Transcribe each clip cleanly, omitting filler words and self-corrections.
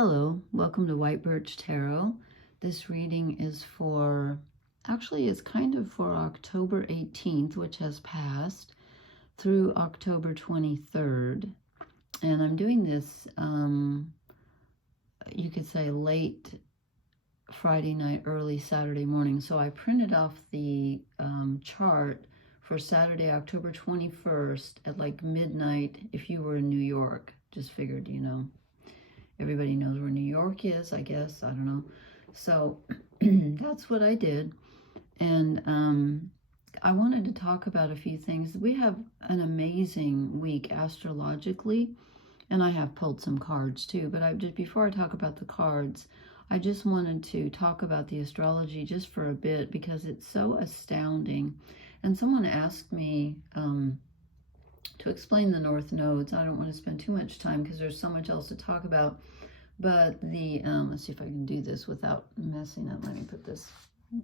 Hello, welcome to White Birch Tarot. This reading is for, actually it's kind of for October 18th, which has passed, through October 23rd. And I'm doing this, you could say late Friday night, early Saturday morning. So I printed off the chart for Saturday, October 21st at like midnight if you were in New York. Just figured, you know. Everybody knows where New York is, I guess. I don't know. So that's what I did. And I wanted to talk about a few things. We have an amazing week astrologically, and I have pulled some cards too. But before I talk about the cards, I just wanted to talk about the astrology just for a bit because it's so astounding. And someone asked me to explain the North Nodes. I don't want to spend too much time because there's so much else to talk about. But the, let's see if I can do this without messing up. Let me put this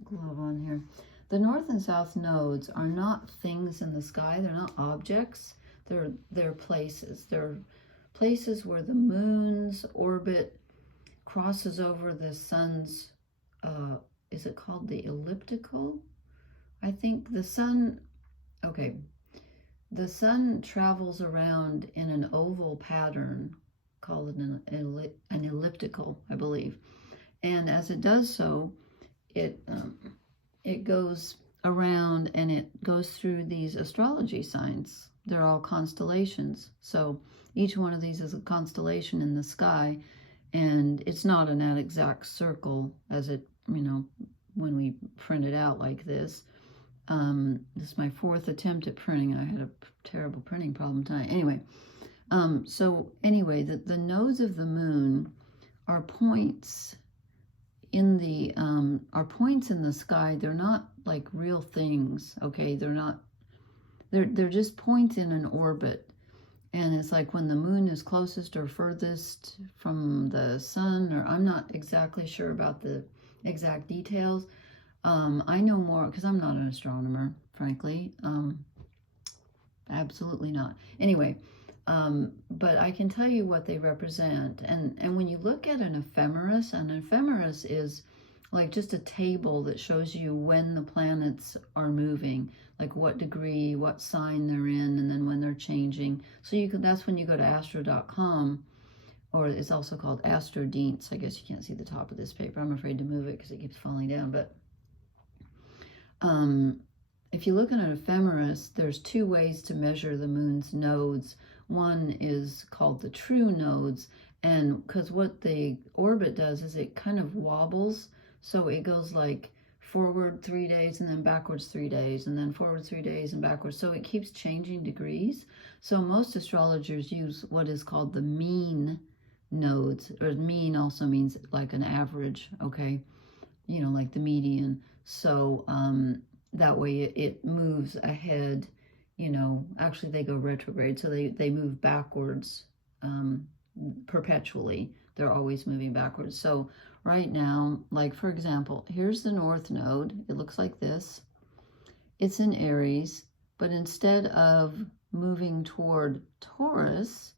glove on here. The North and South Nodes are not things in the sky. They're not objects. They're places. They're places where the moon's orbit crosses over the sun's, is it called the elliptical? I think the sun, okay. The sun travels around in an oval pattern, called an elliptical, I believe. And as it does so, it goes around and it goes through these astrology signs. They're all constellations. So each one of these is a constellation in the sky, and it's not in that exact circle as it, you know, when we print it out like this. This is my fourth attempt at printing. I had a terrible printing problem tonight. Anyway, the nodes of the moon are points in the sky. They're not like real things, okay? They're just points in an orbit. And it's like when the moon is closest or furthest from the sun, or I'm not exactly sure about the exact details. I know more because I'm not an astronomer, frankly. Absolutely not. Anyway, but I can tell you what they represent. And when you look at an ephemeris is like just a table that shows you when the planets are moving, like what degree, what sign they're in, and then when they're changing. So that's when you go to astro.com, or it's also called Astrodienst. I guess you can't see the top of this paper. I'm afraid to move it because it keeps falling down, but if you look at an ephemeris, there's two ways to measure the moon's nodes. One is called the true nodes, and because what the orbit does is it kind of wobbles, so it goes like forward 3 days and then backwards 3 days and then forward 3 days and backwards, so it keeps changing degrees. So most astrologers use what is called the mean nodes, or mean also means like an average, okay, you know, like the median. So that way it moves ahead, you know. Actually they go retrograde, so they move backwards perpetually. They're always moving backwards. So right now, like for example, here's the North Node. It looks like this. It's in Aries, but instead of moving toward Taurus,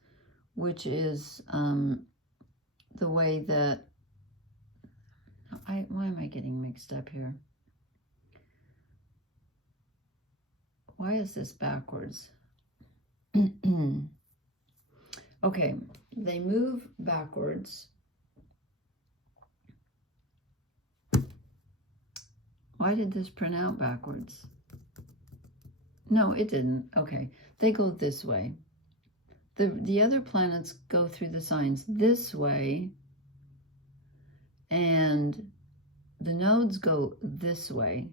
which is the way that why am I getting mixed up here? Why is this backwards? Okay, they move backwards. Why did this print out backwards? No, it didn't. Okay, they go this way. The other planets go through the signs this way, and the nodes go this way.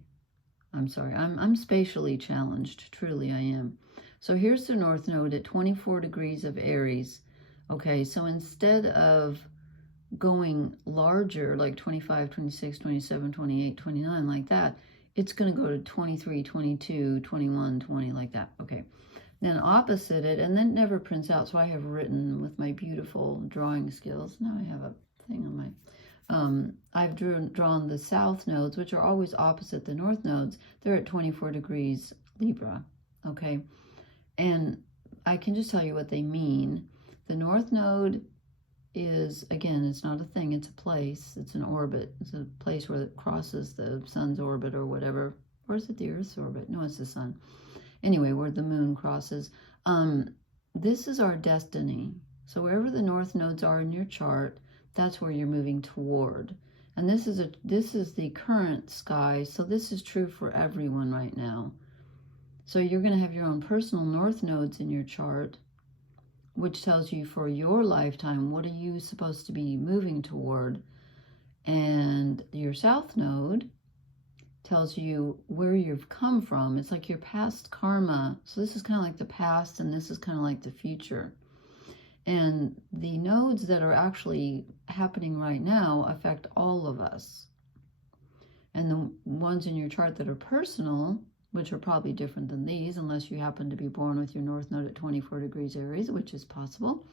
I'm sorry, I'm spatially challenged, truly I am. So here's the North Node at 24 degrees of Aries. Okay, so instead of going larger, like 25, 26, 27, 28, 29, like that, it's going to go to 23, 22, 21, 20, like that. Okay, then opposite it, and then it never prints out, so I have written with my beautiful drawing skills. Now I have a thing on my... I've drawn the South Nodes, which are always opposite the North Nodes. They're at 24 degrees Libra, okay? And I can just tell you what they mean. The North Node is, again, it's not a thing, it's a place, it's an orbit. It's a place where it crosses the sun's orbit or whatever. Or is it the Earth's orbit? No, it's the sun. Anyway, where the moon crosses. This is our destiny. So wherever the north nodes are in your chart, that's where you're moving toward. And this is the current sky, so this is true for everyone right now. So you're going to have your own personal north nodes in your chart, which tells you for your lifetime, what are you supposed to be moving toward? And your south node tells you where you've come from. It's like your past karma. So this is kind of like the past, and this is kind of like the future. And the nodes that are actually happening right now affect all of us. And the ones in your chart that are personal, which are probably different than these, unless you happen to be born with your north node at 24 degrees Aries, which is possible.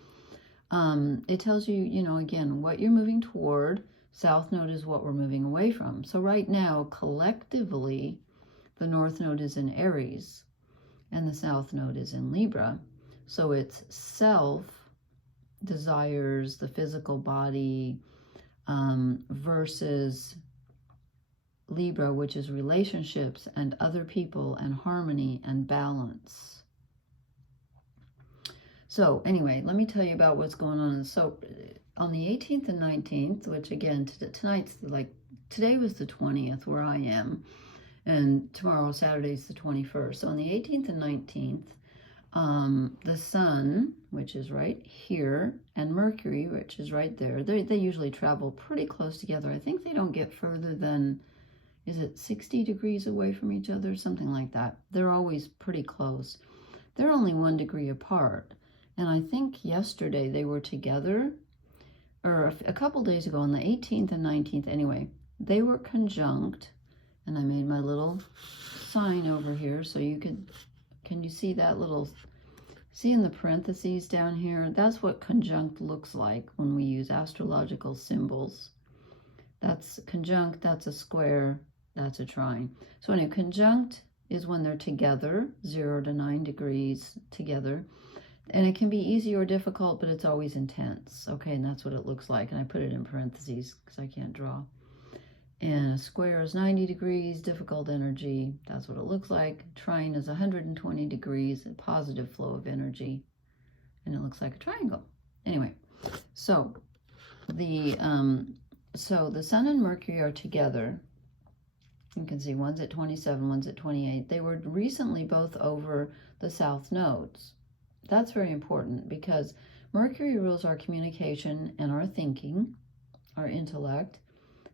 It tells you, you know, again, what you're moving toward. South node is what we're moving away from. So right now, collectively, the north node is in Aries and the south node is in Libra. So it's self, desires, the physical body, versus Libra, which is relationships and other people and harmony and balance. So anyway, let me tell you about what's going on. So on the 18th and 19th, which again, today was the 20th where I am, and tomorrow, Saturday, is the 21st. So on the 18th and 19th, the sun, which is right here, and Mercury, which is right there, they usually travel pretty close together. I think they don't get further than, is it 60 degrees away from each other? Something like that. They're always pretty close. They're only 1 degree apart. And I think yesterday they were together, or a couple days ago on the 18th and 19th, anyway, they were conjunct. And I made my little sign over here so you could, can you see that little, see in the parentheses down here? That's what conjunct looks like when we use astrological symbols. That's conjunct, that's a square, that's a trine. So anyway, conjunct is when they're together, 0 to 9 degrees together. And it can be easy or difficult, but it's always intense. Okay, and that's what it looks like. And I put it in parentheses because I can't draw. And a square is 90 degrees, difficult energy. That's what it looks like. Trine is 120 degrees, a positive flow of energy. And it looks like a triangle. Anyway, so the sun and Mercury are together. You can see one's at 27, one's at 28. They were recently both over the south nodes. That's very important because Mercury rules our communication and our thinking, our intellect,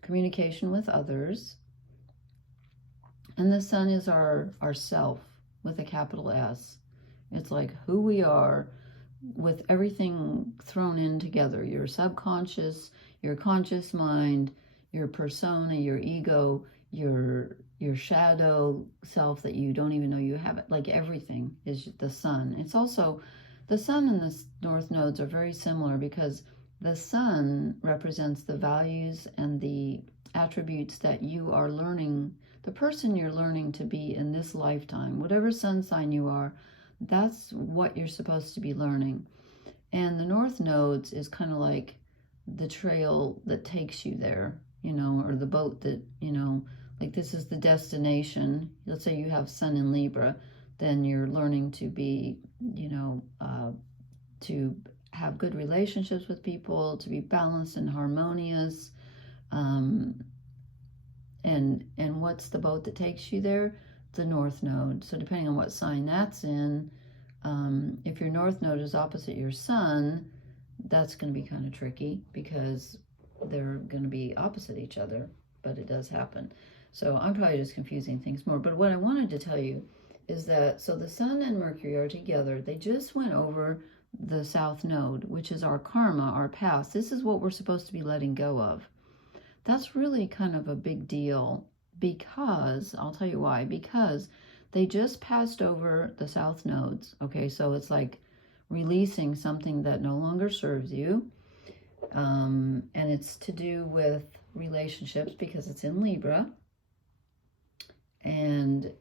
communication with others. And the sun is our self with a capital S. It's like who we are with everything thrown in together. Your subconscious, your conscious mind, your persona, your ego, your shadow self that you don't even know you have. It like everything is the sun. It's also the sun and the north nodes are very similar because the sun represents the values and the attributes that you are learning, the person you're learning to be in this lifetime. Whatever sun sign you are, that's what you're supposed to be learning. And the north nodes is kind of like the trail that takes you there, you know, or the boat that, you know, like this is the destination. Let's say you have sun in Libra, then you're learning to be, you know, to have good relationships with people, to be balanced and harmonious. And what's the boat that takes you there? The north node. So depending on what sign that's in, if your north node is opposite your sun, that's going to be kind of tricky because they're going to be opposite each other, but it does happen. So I'm probably just confusing things more. But what I wanted to tell you is that, so the sun and Mercury are together. They just went over the south node, which is our karma, our past. This is what we're supposed to be letting go of. That's really kind of a big deal because, I'll tell you why, because they just passed over the south nodes. Okay, so it's like releasing something that no longer serves you. And it's to do with relationships because it's in Libra. And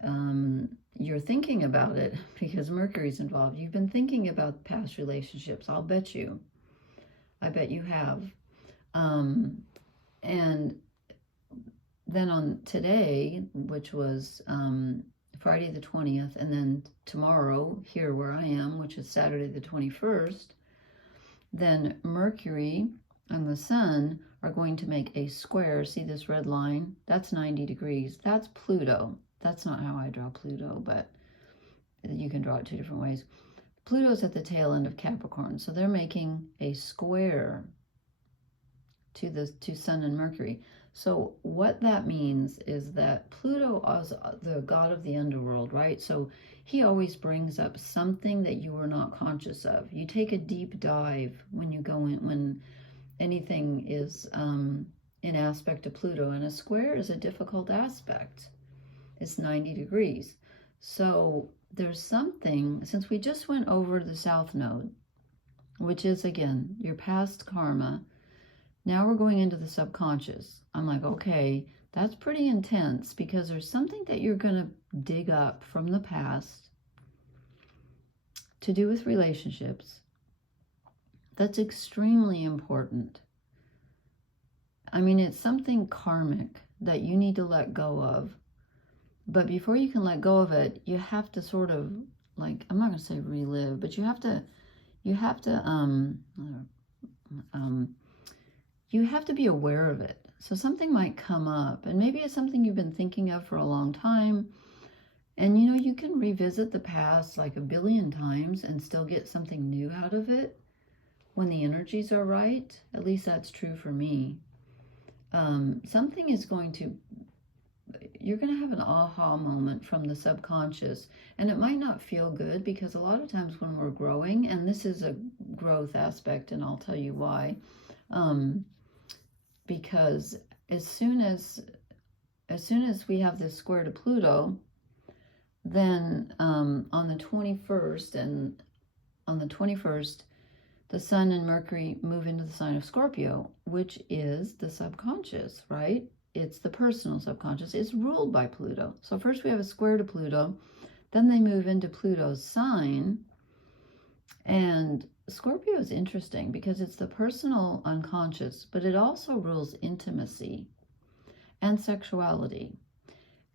you're thinking about it because Mercury's involved. You've been thinking about past relationships, I'll bet you. I bet you have. And then on today, which was Friday the 20th, and then tomorrow, here where I am, which is Saturday the 21st, then Mercury and the Sun are going to make a square. See this red line? That's 90 degrees. That's Pluto. That's not how I draw Pluto, but you can draw it two different ways. Pluto's at the tail end of Capricorn, so they're making a square to Sun and Mercury. So what that means is that Pluto is the god of the underworld, right? So he always brings up something that you were not conscious of. You take a deep dive when you go in, when anything is in aspect to Pluto, and a square is a difficult aspect. It's 90 degrees. So there's something, since we just went over the South Node, which is, again, your past karma. Now we're going into the subconscious. I'm like, okay, that's pretty intense, because there's something that you're going to dig up from the past to do with relationships that's extremely important. I mean, it's something karmic that you need to let go of. But before you can let go of it, you have to sort of, like, I'm not going to say relive, but you have to be aware of it. So something might come up, and maybe it's something you've been thinking of for a long time. And, you know, you can revisit the past like a billion times and still get something new out of it when the energies are right. At least that's true for me. Something is going to, you're going to have an aha moment from the subconscious, and it might not feel good, because a lot of times when we're growing, and this is a growth aspect, and I'll tell you why, because as soon as we have this square to Pluto, then on the 21st, the Sun and Mercury move into the sign of Scorpio, which is the subconscious, right? It's the personal subconscious. It's ruled by Pluto. So first we have a square to Pluto, then they move into Pluto's sign. And Scorpio is interesting because it's the personal unconscious, but it also rules intimacy and sexuality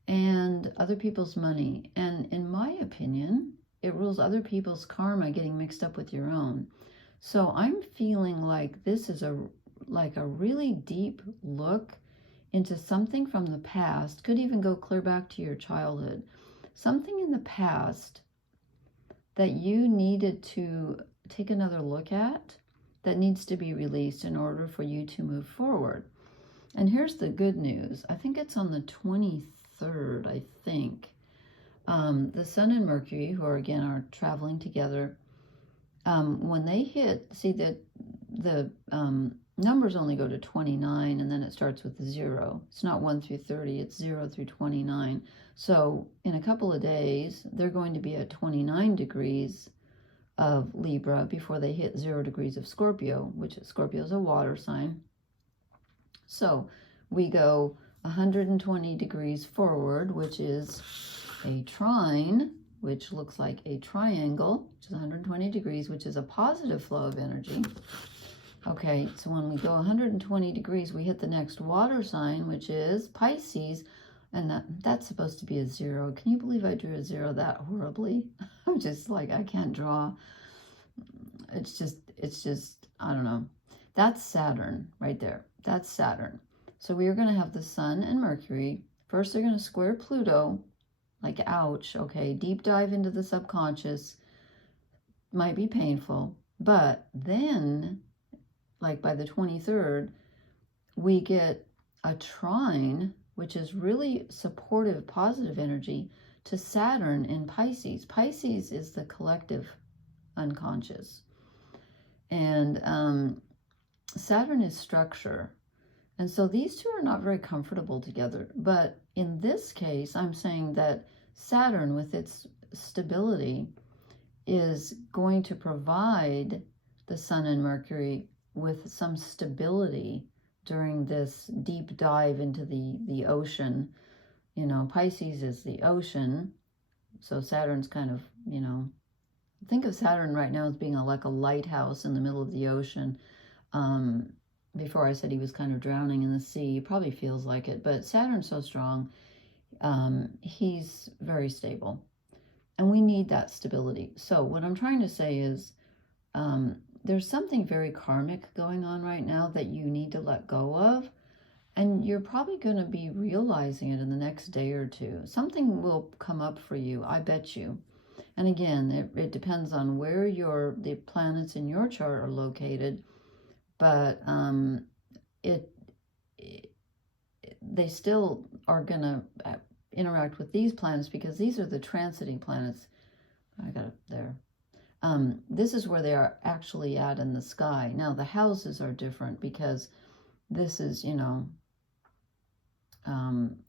and other people's money. And in my opinion, it rules other people's karma getting mixed up with your own. So I'm feeling like this is a really deep look into something from the past. Could even go clear back to your childhood. Something in the past that you needed to take another look at, that needs to be released in order for you to move forward. And here's the good news. I think it's on the 23rd, I think. The Sun and Mercury, who are traveling together, when they hit, see that the numbers only go to 29, and then it starts with 0. It's not 1 through 30, it's 0 through 29. So in a couple of days, they're going to be at 29 degrees of Libra before they hit 0 degrees of Scorpio, which Scorpio is a water sign. So we go 120 degrees forward, which is a trine, which looks like a triangle, which is 120 degrees, which is a positive flow of energy. Okay, so when we go 120 degrees, we hit the next water sign, which is Pisces, and that's supposed to be a 0. Can you believe I drew a 0 that horribly? I'm just like, I can't draw. It's just, I don't know. That's Saturn right there. That's Saturn. So we are going to have the Sun and Mercury. First, they're going to square Pluto. Like, ouch, okay, deep dive into the subconscious. Might be painful. But then, like by the 23rd, we get a trine, which is really supportive, positive energy, to Saturn in Pisces. Pisces is the collective unconscious. And Saturn is structure. And so these two are not very comfortable together. But in this case, I'm saying that Saturn, with its stability, is going to provide the Sun and Mercury with some stability during this deep dive into the ocean. You know, Pisces is the ocean. So Saturn's kind of, you know, think of Saturn right now as being like a lighthouse in the middle of the ocean. Before I said he was kind of drowning in the sea. He probably feels like it, but Saturn's so strong. He's very stable, and we need that stability. So what I'm trying to say is, there's something very karmic going on right now that you need to let go of, and you're probably going to be realizing it in the next day or two. Something will come up for you, I bet you. And again, it depends on where the planets in your chart are located, but they still are going to interact with these planets, because these are the transiting planets. I got it there. This is where they are actually at in the sky. Now, the houses are different, because this is,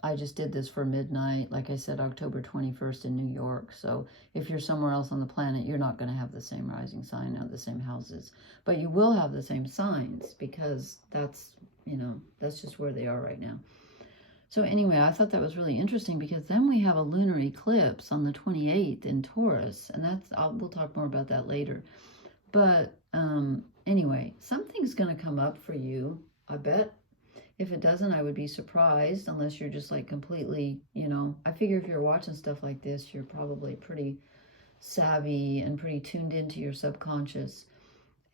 I just did this for midnight, like I said, October 21st in New York. So if you're somewhere else on the planet, you're not going to have the same rising sign or the same houses. But you will have the same signs, because that's, that's just where they are right now. So anyway, I thought that was really interesting, because then we have a lunar eclipse on the 28th in Taurus, and we'll talk more about that later. But anyway, something's going to come up for you, I bet. If it doesn't, I would be surprised, unless you're just like completely, I figure if you're watching stuff like this, you're probably pretty savvy and pretty tuned into your subconscious.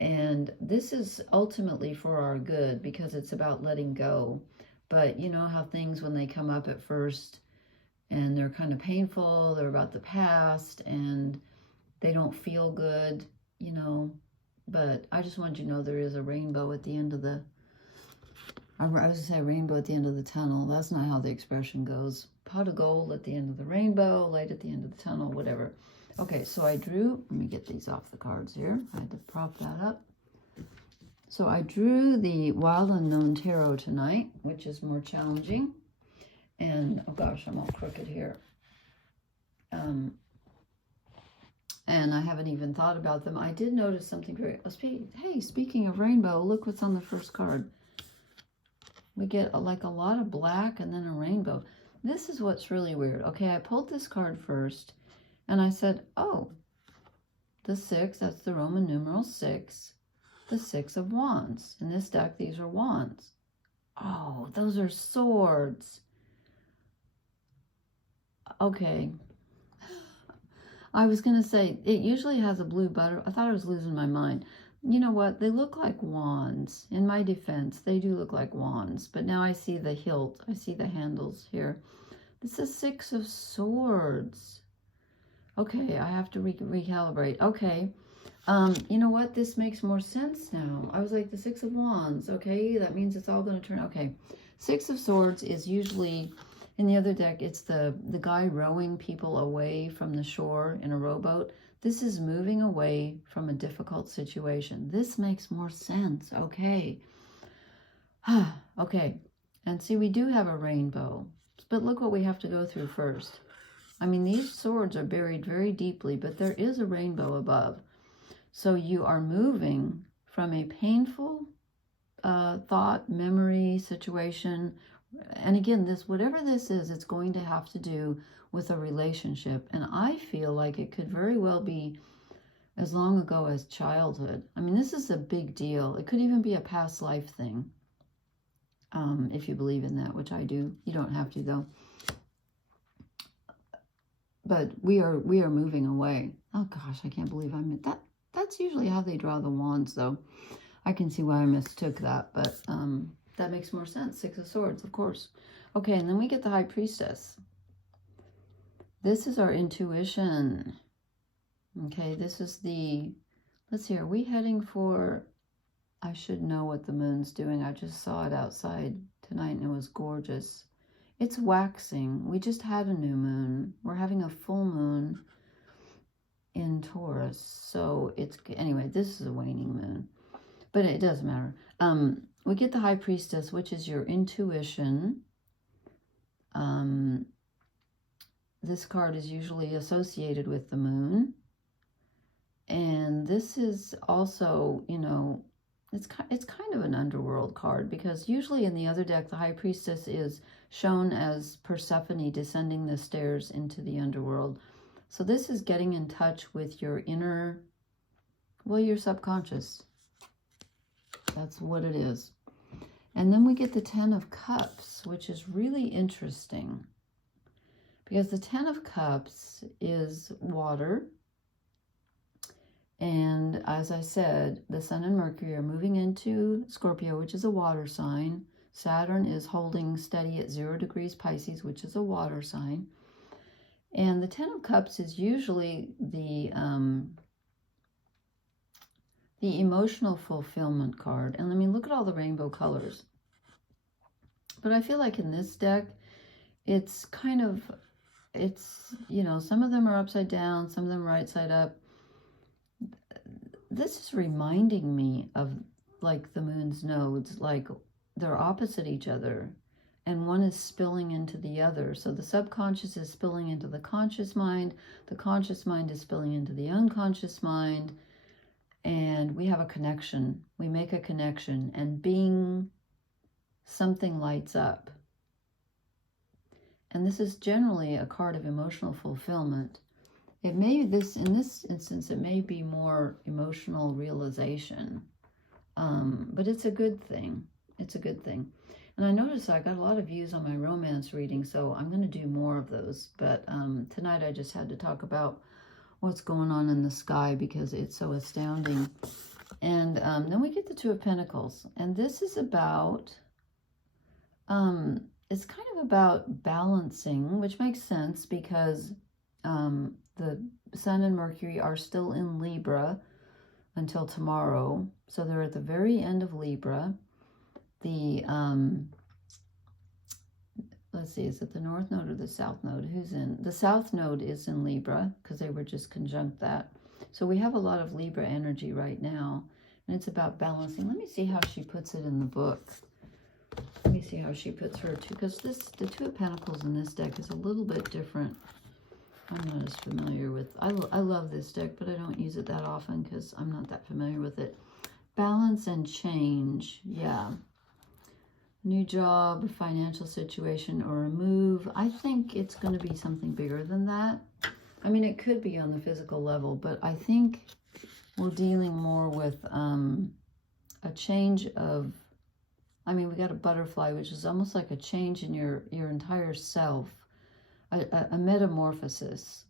And this is ultimately for our good, because it's about letting go. But you know how things, when they come up at first and they're kind of painful, they're about the past and they don't feel good, but I just wanted you to know there is a rainbow at the end of the, I was going to say rainbow at the end of the tunnel. That's not how the expression goes. Pot of gold at the end of the rainbow, light at the end of the tunnel, whatever. Okay, so I drew, let me get these off the cards here. I had to prop that up. So I drew the Wild Unknown Tarot tonight, which is more challenging. And, oh gosh, I'm all crooked here. And I haven't even thought about them. I did notice something very, hey, speaking of rainbow, look what's on the first card. We get like a lot of black and then a rainbow. This is what's really weird. Okay, I pulled this card first and I said, oh, the 6, that's the Roman numeral 6, the 6 of Wands. In this deck, these are wands. Oh, those are swords. Okay. I was going to say, it usually has a blue butter. I thought I was losing my mind. You know what? They look like wands. In my defense, they do look like wands. But now I see the hilt. I see the handles here. This is 6 of Swords. Okay, I have to recalibrate. Okay. You know what? This makes more sense now. I was like, the 6 of Wands. Okay, that means it's all going to turn. Okay. 6 of Swords is usually, in the other deck, it's the guy rowing people away from the shore in a rowboat. This is moving away from a difficult situation. This makes more sense. Okay. Okay. And see, we do have a rainbow. But look what we have to go through first. I mean, these swords are buried very deeply, but there is a rainbow above. So you are moving from a painful thought, memory, situation. And again, whatever this is, it's going to have to do with a relationship. And I feel like it could very well be as long ago as childhood. I mean, this is a big deal. It could even be a past life thing. If you believe in that, which I do. You don't have to, though. But we are moving away. Oh gosh, I can't believe I meant that. That's usually how they draw the wands, though. I can see why I mistook that, but that makes more sense. 6 of Swords, of course. Okay, and then we get the High Priestess. This is our intuition. Okay, this is the, let's see, are we heading for, I should know what the moon's doing. I just saw it outside tonight and it was gorgeous. It's waxing. We just had a new moon. We're having a full moon in Taurus. So it's, anyway, this is a waning moon. But it doesn't matter. We get the High Priestess, which is your intuition. This card is usually associated with the moon. And this is also, you know, it's kind of an underworld card, because usually in the other deck, the High Priestess is shown as Persephone descending the stairs into the underworld. So this is getting in touch with your inner, well, your subconscious. That's what it is. And then we get the Ten of Cups, which is really interesting. Because the Ten of Cups is water. And as I said, the Sun and Mercury are moving into Scorpio, which is a water sign. Saturn is holding steady at 0 degrees Pisces, which is a water sign. And the Ten of Cups is usually the emotional fulfillment card. And I mean, look at all the rainbow colors. But I feel like in this deck, it's kind of, it's, you know, some of them are upside down, some of them right side up. This is reminding me of like the moon's nodes, like they're opposite each other and one is spilling into the other. So the subconscious is spilling into the conscious mind is spilling into the unconscious mind, and we have a connection. We make a connection, and bing, something lights up. And this is generally a card of emotional fulfillment. It may, in this instance, it may be more emotional realization, but it's a good thing. It's a good thing. And I noticed I got a lot of views on my romance reading, so I'm going to do more of those. But tonight I just had to talk about what's going on in the sky because it's so astounding. And then we get the Two of Pentacles. And this is about, it's kind of about balancing, which makes sense because the Sun and Mercury are still in Libra until tomorrow. So they're at the very end of Libra. The, let's see, is it the North Node or the South Node? Who's in? The South Node is in Libra because they were just conjunct that. So we have a lot of Libra energy right now. And it's about balancing. Let me see how she puts it in the book. Let me see how she puts her two. Because the Two of Pentacles in this deck is a little bit different. I'm not as familiar with, I love this deck, but I don't use it that often because I'm not that familiar with it. Balance and change, yeah. New job, financial situation, or a move. I think it's going to be something bigger than that. I mean, it could be on the physical level, but I think we're dealing more with a change of, I mean, we got a butterfly, which is almost like a change in your entire self. A metamorphosis.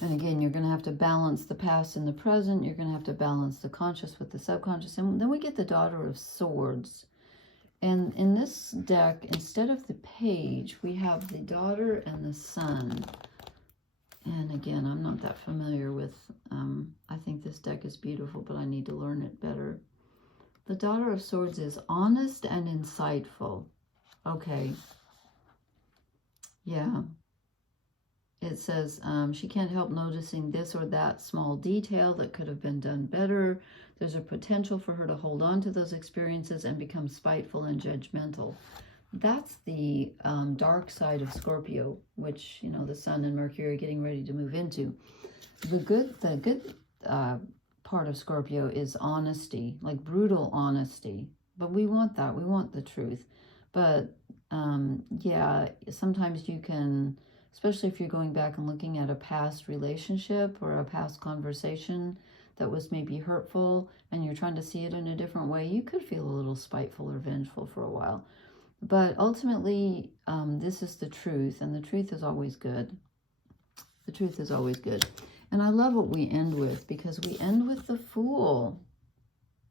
And again, you're going to have to balance the past and the present. You're going to have to balance the conscious with the subconscious. And then we get the Daughter of Swords. And in this deck, instead of the page, we have the Daughter and the Sun. And again, I'm not that familiar with, I think this deck is beautiful, but I need to learn it better. The Daughter of Swords is honest and insightful. Okay. Yeah. It says she can't help noticing this or that small detail that could have been done better. There's a potential for her to hold on to those experiences and become spiteful and judgmental. That's the dark side of Scorpio, which, you know, the Sun and Mercury are getting ready to move into. The good part of Scorpio is honesty, like brutal honesty. But we want that. We want the truth. But yeah, sometimes you can, especially if you're going back and looking at a past relationship or a past conversation that was maybe hurtful and you're trying to see it in a different way, you could feel a little spiteful or vengeful for a while. But ultimately, this is the truth, and the truth is always good. The truth is always good. And I love what we end with, because we end with the Fool.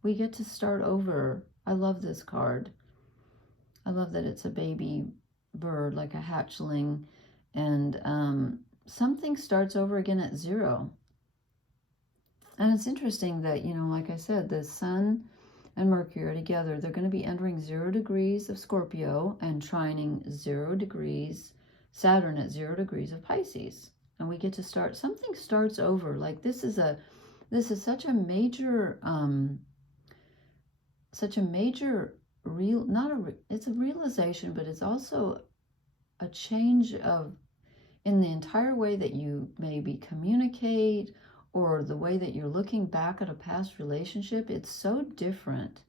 We get to start over. I love this card. I love that it's a baby bird, like a hatchling, and something starts over again at 0. And it's interesting that, you know, like I said, the Sun and Mercury are together. They're going to be entering 0 degrees of Scorpio and trining 0 degrees, Saturn at 0 degrees of Pisces. And we get to start, something starts over. Like this is such a major, it's a realization, but it's also a change in the entire way that you maybe communicate, or the way that you're looking back at a past relationship. It's so different.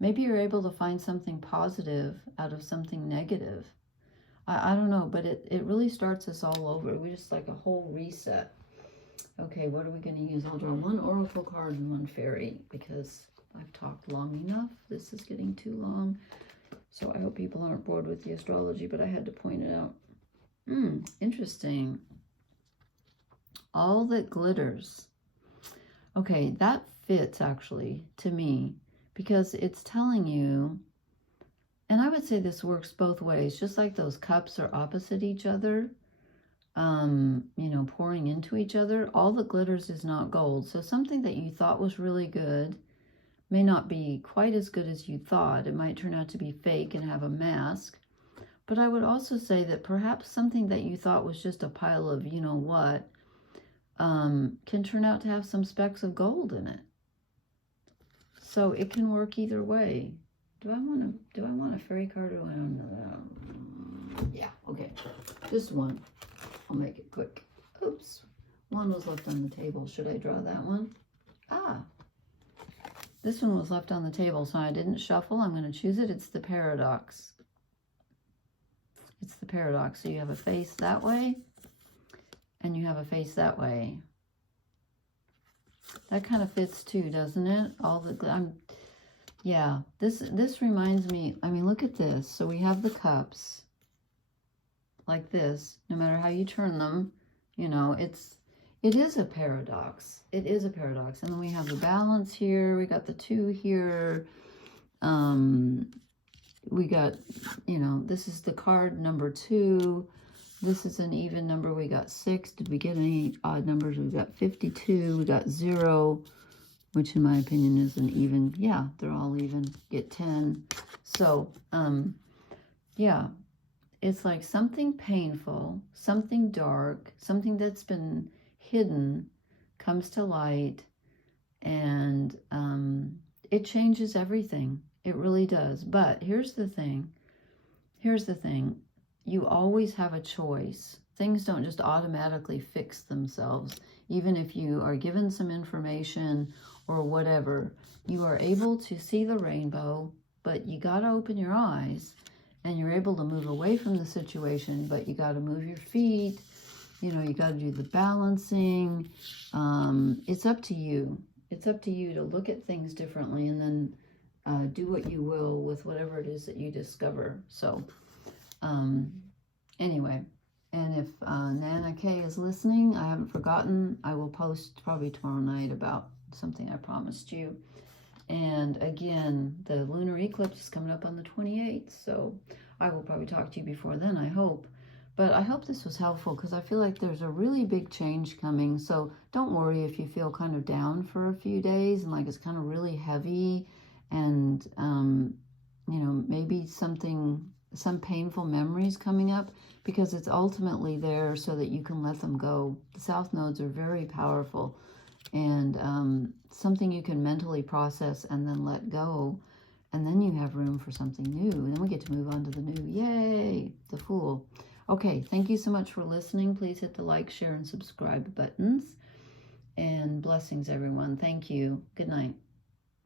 Maybe you're able to find something positive out of something negative. I don't know, but it really starts us all over. We just like a whole reset. Okay, what are we going to use? I'll draw one oracle card and one fairy because I've talked long enough. This is getting too long. So I hope people aren't bored with the astrology, but I had to point it out. Interesting. All that glitters. Okay, that fits actually to me because it's telling you, and I would say this works both ways, just like those cups are opposite each other, you know, pouring into each other. All that glitters is not gold. So something that you thought was really good may not be quite as good as you thought. It might turn out to be fake and have a mask. But I would also say that perhaps something that you thought was just a pile of you know what can turn out to have some specks of gold in it. So it can work either way. Do I want a fairy card or do I don't know? Yeah, okay. Just one. I'll make it quick. Oops. One was left on the table. Should I draw that one? Ah. This one was left on the table, so I didn't shuffle. I'm going to choose it. It's the paradox. It's the paradox. So you have a face that way, and you have a face that way. That kind of fits too, doesn't it? Yeah, this reminds me, I mean, look at this. So we have the cups like this. No matter how you turn them, you know, it is a paradox. It is a paradox. And then we have the balance here. We got the 2 here. We got, you know, this is the card number 2. This is an even number. We got 6. Did we get any odd numbers? We got 52. We got 0, which in my opinion is an even. Yeah, they're all even. Get 10. So, yeah, it's like something painful, something dark, something that's been hidden comes to light, and it changes everything. It really does. But here's the thing. Here's the thing. You always have a choice. Things don't just automatically fix themselves. Even if you are given some information or whatever, you are able to see the rainbow, but you got to open your eyes, and you're able to move away from the situation, but you got to move your feet. You know, you got to do the balancing. It's up to you. It's up to you to look at things differently and then do what you will with whatever it is that you discover. So, anyway, and if Nana K is listening, I haven't forgotten. I will post probably tomorrow night about something I promised you. And again, the lunar eclipse is coming up on the 28th, so I will probably talk to you before then, I hope. But I hope this was helpful because I feel like there's a really big change coming. So don't worry if you feel kind of down for a few days and like it's kind of really heavy and, you know, maybe some painful memories coming up, because it's ultimately there so that you can let them go. The South Nodes are very powerful, and something you can mentally process and then let go, and then you have room for something new, and then we get to move on to the new. Yay, the Fool. Okay, thank you so much for listening. Please hit the like, share, and subscribe buttons, and blessings, everyone. Thank you. Good night.